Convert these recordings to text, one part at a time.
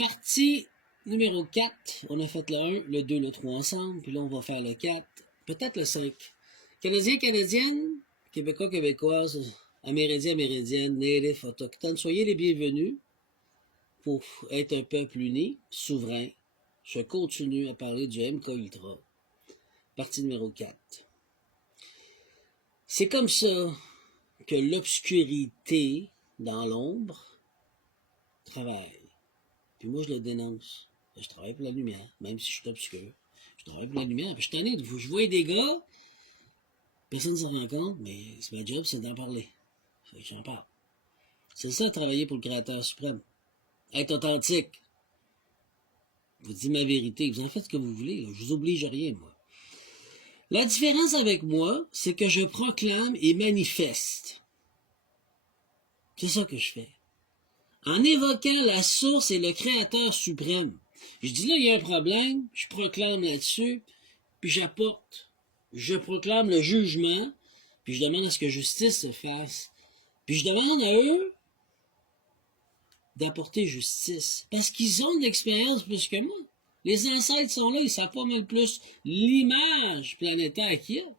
Partie numéro 4. On a fait le 1, le 2, le 3 ensemble, puis là, on va faire le 4, peut-être le 5. Canadiens, Canadiennes, Québécois, Québécoises, Amérindiens, Amérindiennes, Natifs, Autochtones, soyez les bienvenus pour être un peuple uni, souverain. Je continue à parler du MK Ultra. Partie numéro 4. C'est comme ça que l'obscurité dans l'ombre travaille. Puis moi, je le dénonce. Je travaille pour la lumière, même si je suis obscur. Je travaille pour la lumière. Puis je suis tanné. Je vois des gars, personne ne s'en rend compte, mais c'est ma job, c'est d'en parler. J'en parle. C'est ça, travailler pour le Créateur suprême. Être authentique. Vous dites ma vérité. Vous en faites ce que vous voulez. Là. Je vous oblige à rien, moi. La différence avec moi, c'est que je proclame et manifeste. C'est ça que je fais. En évoquant la source et le Créateur suprême. Je dis là, il y a un problème, je proclame là-dessus, puis j'apporte. Je proclame le jugement, puis je demande à ce que justice se fasse. Puis je demande à eux d'apporter justice. Parce qu'ils ont de l'expérience plus que moi. Les ancêtres sont là, ils savent pas mal plus l'image planétaire qu'il y a. Vous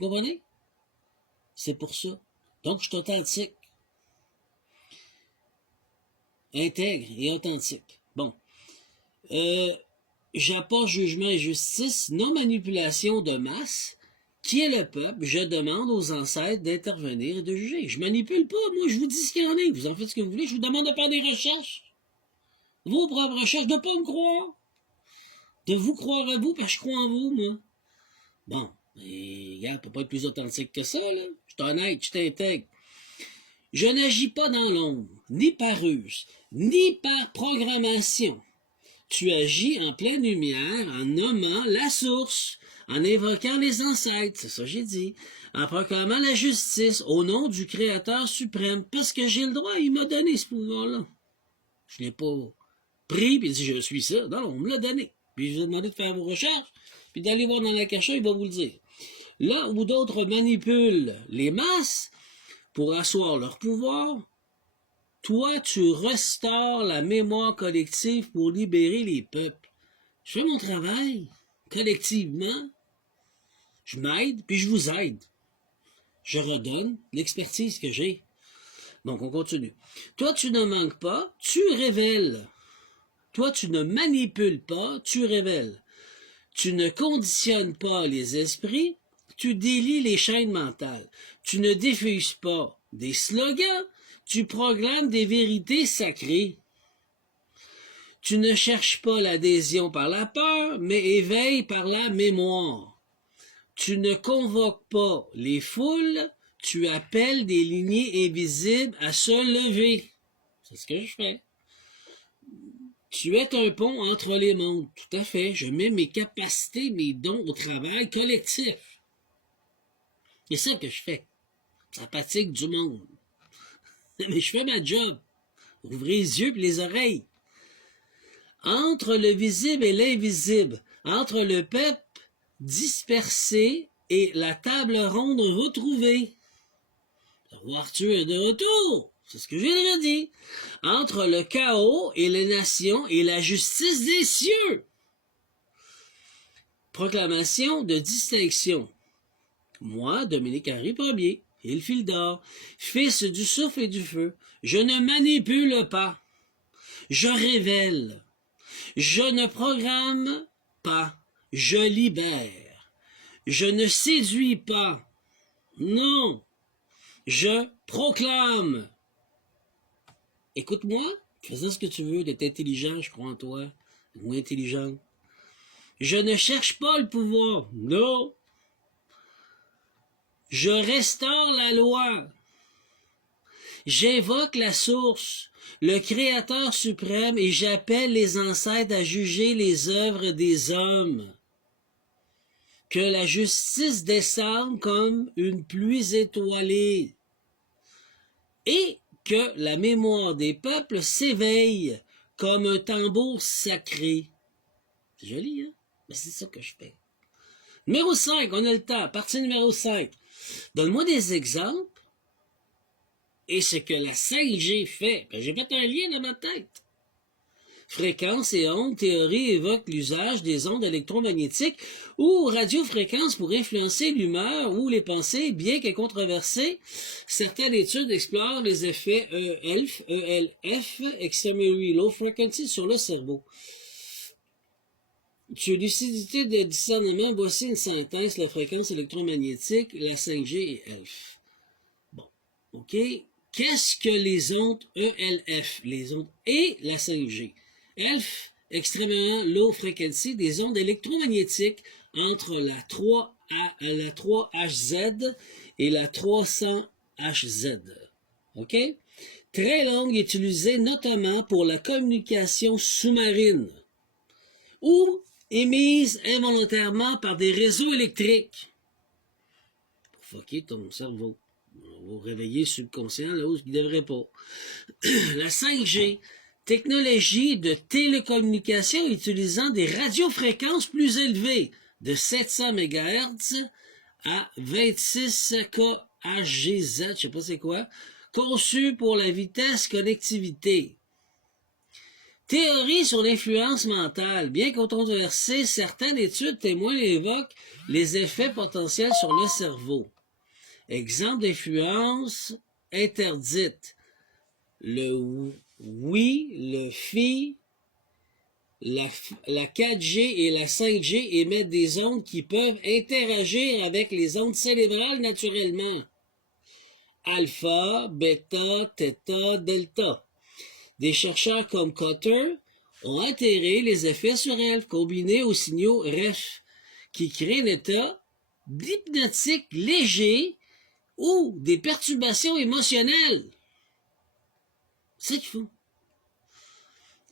comprenez? C'est pour ça. Donc, je suis authentique. Intègre et authentique. Bon. J'apporte jugement et justice, non manipulation de masse. Qui est le peuple? Je demande aux ancêtres d'intervenir et de juger. Je manipule pas, moi je vous dis ce qu'il y en est. Vous en faites ce que vous voulez, je vous demande de faire des recherches. Vos propres recherches, de pas me croire. De vous croire à vous, parce que je crois en vous, moi. Bon, mais regarde, peut pas être plus authentique que ça, là. Je suis honnête, je t'intègre. Je n'agis pas dans l'ombre, ni par ruse, ni par programmation. Tu agis en pleine lumière, en nommant la source, en évoquant les ancêtres, c'est ça que j'ai dit, en proclamant la justice au nom du Créateur suprême, parce que j'ai le droit, il m'a donné ce pouvoir-là. Je ne l'ai pas pris, puis dit je suis ça. Non, on me l'a donné. Puis je vous ai demandé de faire vos recherches, puis d'aller voir dans la cacha, il va vous le dire. Là où d'autres manipulent les masses pour asseoir leur pouvoir, toi, tu restaures la mémoire collective pour libérer les peuples. Je fais mon travail, collectivement. Je m'aide, puis je vous aide. Je redonne l'expertise que j'ai. Donc, on continue. Toi, tu ne manques pas, tu révèles. Toi, tu ne manipules pas, tu révèles. Tu ne conditionnes pas les esprits, tu délies les chaînes mentales. Tu ne diffuses pas des slogans, tu proclames des vérités sacrées. Tu ne cherches pas l'adhésion par la peur, mais éveilles par la mémoire. Tu ne convoques pas les foules, tu appelles des lignées invisibles à se lever. C'est ce que je fais. Tu es un pont entre les mondes. Tout à fait. Je mets mes capacités, mes dons au travail collectif. C'est ça que je fais. Ça fatigue du monde. Mais je fais ma job. Ouvrez les yeux et les oreilles. Entre le visible et l'invisible, entre le peuple dispersé et la table ronde retrouvée. Le roi Arthur est de retour. C'est ce que j'ai déjà dit. Entre le chaos et les nations et la justice des cieux. Proclamation de distinction. Moi, Dominique Henry Premier, Ilfil d'or, fils du souffle et du feu, je ne manipule pas. Je révèle. Je ne programme pas. Je libère. Je ne séduis pas. Non. Je proclame. Écoute-moi, fais ce que tu veux, d'être intelligent, je crois en toi, ou intelligente. Je ne cherche pas le pouvoir, non. Je restaure la loi. J'invoque la source, le Créateur suprême, et j'appelle les ancêtres à juger les œuvres des hommes. Que la justice descende comme une pluie étoilée. Et que la mémoire des peuples s'éveille comme un tambour sacré. C'est joli, hein? Mais c'est ça que je fais. Numéro 5, on a le temps. Partie numéro 5. Donne-moi des exemples Et ce que la 5G fait, ben, j'ai fait un lien dans ma tête. Fréquences et ondes, théorie évoque l'usage des ondes électromagnétiques ou radiofréquences pour influencer l'humeur ou les pensées, bien que controversées. Certaines études explorent les effets ELF, Extremely Low Frequency, sur le cerveau. Sur lucidité de discernement, voici une synthèse, la fréquence électromagnétique, la 5G et ELF. Bon, OK. Qu'est-ce que les ondes ELF, les ondes et la 5G? ELF, extrêmement low frequency, des ondes électromagnétiques entre la 3HZ et la 300HZ. OK? Très longue, utilisée notamment pour la communication sous-marine ou émise involontairement par des réseaux électriques pour fucker ton cerveau. On va réveiller subconscient là où il ne devrait pas. La 5G, technologie de télécommunication utilisant des radiofréquences plus élevées, de 700 MHz à 26 kHz, je ne sais pas c'est quoi, conçue pour la vitesse connectivité. Théorie sur l'influence mentale. Bien controversée, certaines études témoignent et évoquent les effets potentiels sur le cerveau. Exemple d'influence interdite. Le oui, le fi, la 4G et la 5G émettent des ondes qui peuvent interagir avec les ondes cérébrales naturellement. Alpha, bêta, theta, delta. Des chercheurs comme Cotter ont atterré les effets sur elles combinés aux signaux REF qui créent un état d'hypnotique léger ou des perturbations émotionnelles. C'est ça qu'il faut.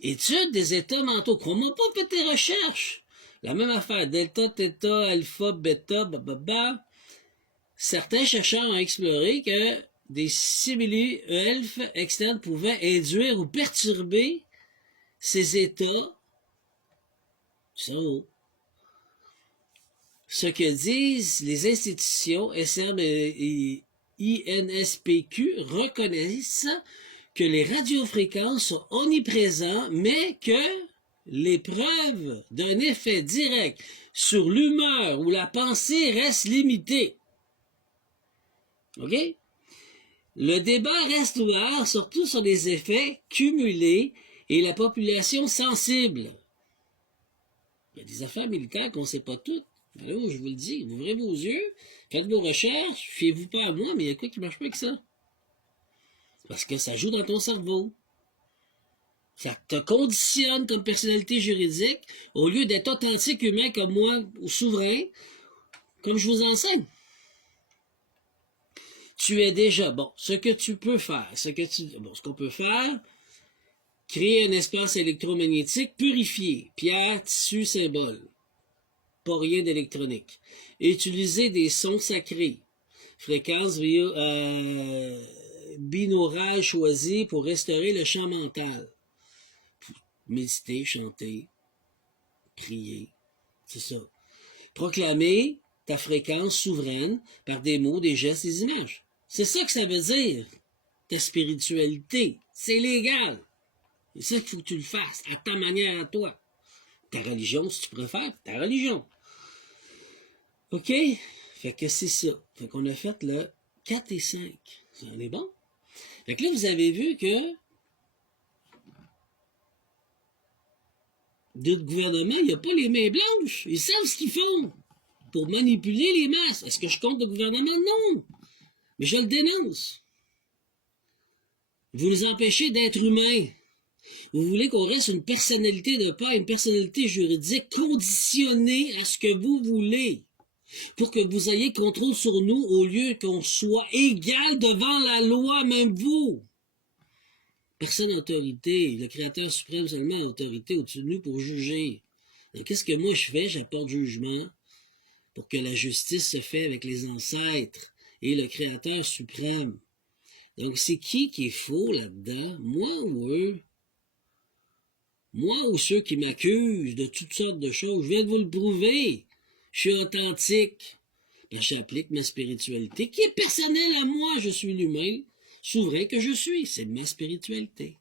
Étude des états mentaux. Crois-moi pas, faites tes recherches. La même affaire, delta, theta, alpha, bêta, bababa. Certains chercheurs ont exploré que des stimuli ELF externes pouvaient induire ou perturber ces états du cerveau. Ce que disent les institutions SRM et INSPQ reconnaissent que les radiofréquences sont omniprésentes, mais que les preuves d'un effet direct sur l'humeur ou la pensée restent limitées. OK? Le débat reste ouvert, surtout sur les effets cumulés et la population sensible. Il y a des affaires militaires qu'on ne sait pas toutes. Alors, je vous le dis, ouvrez vos yeux, faites vos recherches, fiez-vous pas à moi, mais il y a quoi qui ne marche pas avec ça? Parce que ça joue dans ton cerveau. Ça te conditionne comme personnalité juridique au lieu d'être authentique humain comme moi ou souverain, comme je vous enseigne. Tu es déjà, bon, ce que tu peux faire, ce qu'on peut faire, créer un espace électromagnétique purifié, pierre, tissu, symbole. Pas rien d'électronique. Utiliser des sons sacrés, fréquences binaurales choisies pour restaurer le champ mental. Méditer, chanter, prier, c'est ça. Proclamer ta fréquence souveraine par des mots, des gestes, des images. C'est ça que ça veut dire, ta spiritualité. C'est légal. C'est ça qu'il faut que tu le fasses, à ta manière à toi. Ta religion, si tu préfères, ta religion. OK? Fait que c'est ça. Fait qu'on a fait le 4 et 5. Ça en est bon? Fait que là, vous avez vu que d'autres gouvernements, il n'y a pas les mains blanches. Ils savent ce qu'ils font pour manipuler les masses. Est-ce que je compte le gouvernement? Non. Mais je le dénonce. Vous nous empêchez d'être humains. Vous voulez qu'on reste une personnalité de pas une personnalité juridique conditionnée à ce que vous voulez. Pour que vous ayez contrôle sur nous au lieu qu'on soit égal devant la loi, même vous. Personne d'autorité. Le Créateur suprême seulement a autorité au-dessus de nous pour juger. Donc, qu'est-ce que moi je fais? J'apporte jugement pour que la justice se fait avec les ancêtres et le Créateur suprême. Donc, c'est qui est faux là-dedans? Moi ou eux? Moi ou ceux qui m'accusent de toutes sortes de choses? Je viens de vous le prouver. Je suis authentique. Ben, j'applique ma spiritualité, qui est personnelle à moi. Je suis l'humain. souverain que je suis. C'est ma spiritualité.